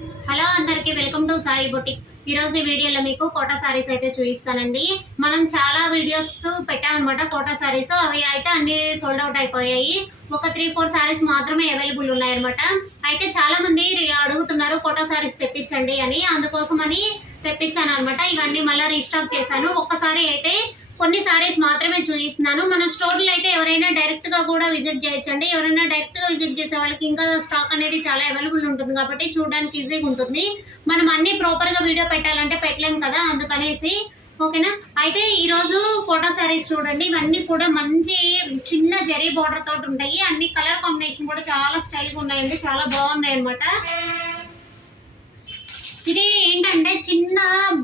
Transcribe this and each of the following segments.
Hello అందరికీ welcome to Sai boutique. ఈరోజు ఈ వీడియోలో మీకు కోటా సారీస్ అయితే చూపిస్తానండి. మనం చాలా వీడియోస్ పెట్టామన్నమాట కోటా సారీస్. అవి అయితే అన్ని సోల్డ్ అవుట్ అయిపోయాయి. ఒక 3-4 సారీస్ మాత్రమే అవైలబుల్ ఉన్నాయన్నమాట. అయితే చాలా మంది అడుగుతున్నారు కోటా సారీస్ తెప్పించండి అని, అందుకోసమని తెప్పించాను అనమాట. ఇవన్నీ మళ్ళీ రీస్టాక్ చేశాను. ఒక్కసారి అయితే కొన్ని సారీస్ మాత్రమే చూపిస్తున్నాను. మన స్టోర్లో అయితే ఎవరైనా డైరెక్ట్గా కూడా విజిట్ చేయొచ్చండి. ఎవరైనా డైరెక్ట్గా విజిట్ చేసే వాళ్ళకి ఇంకా స్టాక్ అనేది చాలా అవైలబుల్ ఉంటుంది కాబట్టి చూడడానికి ఈజీగా ఉంటుంది. మనం అన్ని ప్రాపర్గా వీడియో పెట్టాలంటే పెట్టలేము కదా, అందుకనేసి. ఓకేనా. అయితే ఈరోజు కోటా సారీస్ చూడండి. ఇవన్నీ కూడా మంచి చిన్న జరీ బార్డర్ తోటి ఉంటాయి. అన్ని కలర్ కాంబినేషన్ కూడా చాలా స్టైల్గా ఉన్నాయండి, చాలా బాగున్నాయి అనమాట. ఇది ఏంటంటే చిన్న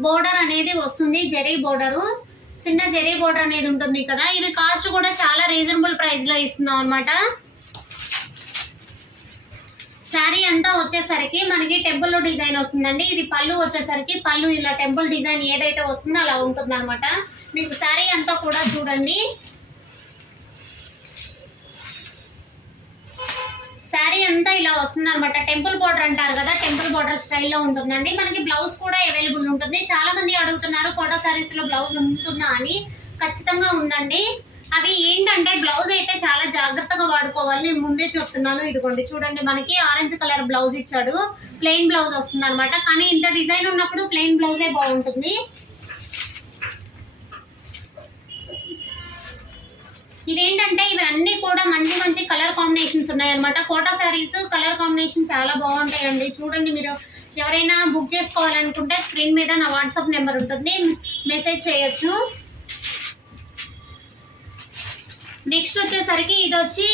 బోర్డర్ అనేది వస్తుంది, జరీ బోర్డరు, చిన్న జరీ బోర్డర్ అనేది ఉంటుంది కదా. ఇవి కాస్ట్ కూడా చాలా రీజనబుల్ ప్రైస్ లో ఇస్తున్నాం అనమాట. శారీ అంతా వచ్చేసరికి మనకి టెంపుల్ డిజైన్ వస్తుందండి. ఇది పళ్ళు వచ్చేసరికి పళ్ళు ఇలా టెంపుల్ డిజైన్ ఏదైతే వస్తుందో అలా ఉంటుంది అనమాట. మీకు శారీ అంతా కూడా చూడండి, శారీ అంతా ఇలా వస్తుంది అనమాట. టెంపుల్ బోర్డర్ అంటారు కదా, టెంపుల్ బోర్డర్ స్టైల్లో ఉంటుందండి. మనకి బ్లౌజ్ కూడా అవైలబుల్ ఉంటుంది. చాలా మంది అడుగుతున్నారు కోటా సారీస్ లో బ్లౌజ్ ఉంటుందా అని. ఖచ్చితంగా ఉందండి. అవి ఏంటంటే బ్లౌజ్ అయితే చాలా జాగ్రత్తగా వాడుకోవాలి, నేను ముందే చెప్తున్నాను. ఇదిగోండి చూడండి, మనకి ఆరెంజ్ కలర్ బ్లౌజ్ ఇచ్చాడు, ప్లెయిన్ బ్లౌజ్ వస్తుంది అనమాట. కానీ ఇంత డిజైన్ ఉన్నప్పుడు ప్లెయిన్ బ్లౌజే బాగుంటుంది. ఇదేంటంటే ఇవన్నీ కూడా మంచి మంచి కలర్ కాంబినేషన్స్ ఉన్నాయన్నమాట. కోటా శారీస్ కలర్ కాంబినేషన్ చాలా బాగుంటాయండి. చూడండి, మీరు ఎవరైనా బుక్ చేసుకోవాలనుకుంటే స్క్రీన్ మీద నా వాట్సాప్ నెంబర్ ఉంటుంది, మెసేజ్ చేయొచ్చు. నెక్స్ట్ వచ్చేసరికి ఇది వచ్చి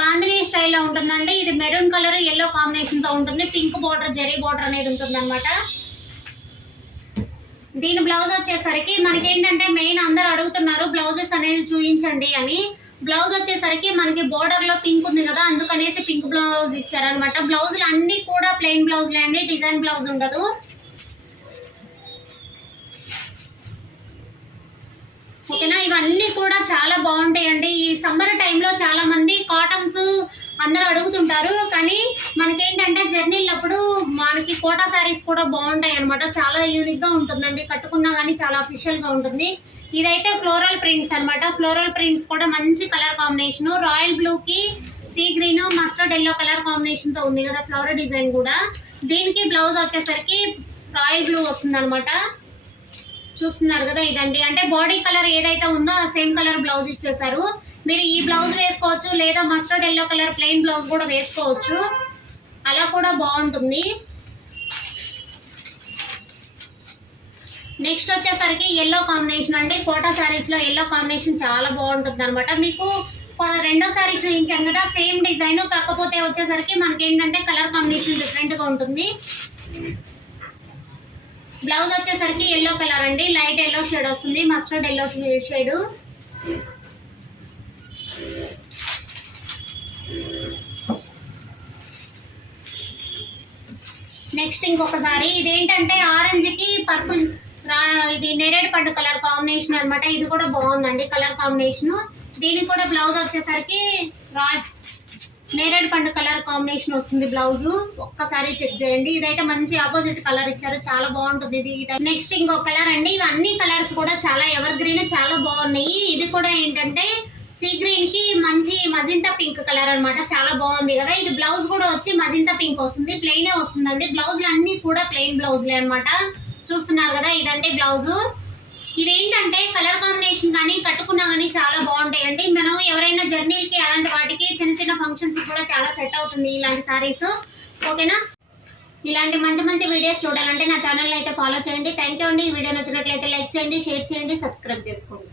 బాందినీ స్టైల్లో ఉంటుందండి. ఇది మెరూన్ కలర్ ఎల్లో కాంబినేషన్తో ఉంటుంది. పింక్ బోర్డర్ జరీ బోర్డర్ అనేది ఉంటుంది అనమాట. దీని బ్లౌజ్ వచ్చేసరికి మనకి ఏంటంటే మెయిన్ అందరు అడుగుతున్నారు బ్లౌజెస్ అనేది చూపించండి అని. బ్లౌజ్ వచ్చేసరికి మనకి బోర్డర్ లో పింక్ ఉంది కదా, అందుకనేసి పింక్ బ్లౌజ్ ఇచ్చారనమాట. బ్లౌజులు అన్ని కూడా ప్లెయిన్ బ్లౌజ్లే అండి, డిజైన్ బ్లౌజ్ ఉండదు. ఓకేనా. ఇవన్నీ కూడా చాలా బాగుంటాయండి. ఈ సమ్మర్ టైంలో చాలా మంది కాటన్స్ అందరూ అడుగుతుంటారు, కానీ మనకేంటంటే జర్నీలప్పుడు మనకి కోటా శారీస్ కూడా బాగుంటాయి అనమాట. చాలా యూనిక్గా ఉంటుందండి, కట్టుకున్నా కానీ చాలా అఫీషియల్గా ఉంటుంది. ఇదైతే ఫ్లోరల్ ప్రింట్స్ అనమాట. ఫ్లోరల్ ప్రింట్స్ కూడా మంచి కలర్ కాంబినేషను. రాయల్ బ్లూకి sea green mustard yellow colour కాంబినేషన్తో ఉంది కదా ఫ్లవర్ డిజైన్ కూడా. దీనికి బ్లౌజ్ వచ్చేసరికి రాయల్ బ్లూ వస్తుంది అనమాట. చూస్తున్నారు కదా, ఇదండి. అంటే బాడీ కలర్ ఏదైతే ఉందో ఆ సేమ్ కలర్ బ్లౌజ్ ఇచ్చేసారు. మీరు ఈ బ్లౌజ్ వేసుకోవచ్చు, లేదా mustard yellow colour plain blouse కూడా వేసుకోవచ్చు, అలా కూడా బాగుంటుంది. నెక్స్ట్ వచ్చేసరికి ఎల్లో కాంబినేషన్ అండి. కోటా శారీస్లో ఎల్లో కాంబినేషన్ చాలా బాగుంటుంది అనమాట. మీకు రెండో సారీ చూపించాను కదా, సేమ్ డిజైన్, కాకపోతే వచ్చేసరికి మనకి ఏంటంటే కలర్ కాంబినేషన్ డిఫరెంట్గా ఉంటుంది. బ్లౌజ్ వచ్చేసరికి ఎల్లో కలర్ అండి, లైట్ ఎల్లో షేడ్ వస్తుంది, మస్టర్డ్ ఎల్లో షేడ్. నెక్స్ట్ ఇంకొకసారి ఇదేంటంటే ఆరెంజ్ కి పర్పుల్, ఇది నేరేడు పండు కలర్ కాంబినేషన్ అనమాట. ఇది కూడా బాగుందండి కలర్ కాంబినేషన్. దీనికి కూడా బ్లౌజ్ వచ్చేసరికి నేరేడు పండు కలర్ కాంబినేషన్ వస్తుంది బ్లౌజ్. ఒక్కసారి చెక్ చేయండి. ఇదైతే మంచి ఆపోజిట్ కలర్ ఇచ్చారు, చాలా బాగుంటుంది ఇది. నెక్స్ట్ ఇంకొక కలర్ అండి. ఇవన్నీ కలర్స్ కూడా చాలా ఎవర్ గ్రీన్, చాలా బాగున్నాయి. ఇది కూడా ఏంటంటే సీ గ్రీన్ కి మంచి మజింతా పింక్ కలర్ అనమాట, చాలా బాగుంది కదా. ఇది బ్లౌజ్ కూడా వచ్చి మజింతా పింక్ వస్తుంది, ప్లెయినే వస్తుందండి. బ్లౌజ్లు అన్ని కూడా ప్లెయిన్ బ్లౌజ్లే అనమాట. చూస్తున్నారు కదా, ఇదంటే బ్లౌజ్. ఇవేంటంటే కలర్ కాంబినేషన్ కానీ కట్టుకున్నా కానీ చాలా బాగుంటాయండి. మనం ఎవరైనా జర్నీలకి అలాంటి వాటికి చిన్న చిన్న ఫంక్షన్స్ కూడా చాలా సెట్ అవుతుంది ఇలాంటి సారీస్. ఓకేనా. ఇలాంటి మంచి మంచి వీడియోస్ చూడాలంటే నా ఛానల్ అయితే ఫాలో చేయండి. థ్యాంక్ యూ అండి. ఈ వీడియో నచ్చినట్లయితే లైక్ చేయండి, షేర్ చేయండి, సబ్స్క్రైబ్ చేసుకోండి.